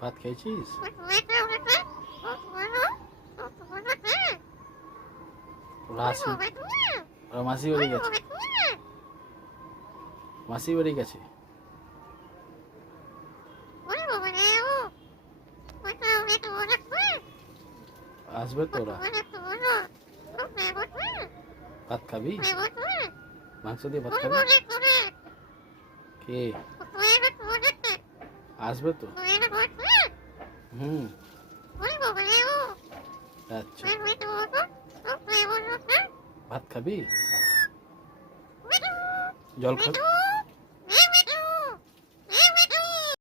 ভাত খেয়েছিস? ওরা মাসি বাড়ি গেছে, মাসি বাড়ি গেছে। আসবে তো ওরা। ভাত খাবি? মাংস দিয়ে ভাত খাবি? কে আসবে তো? হুম, আচ্ছা। ভাত খাবি? জল খাবি?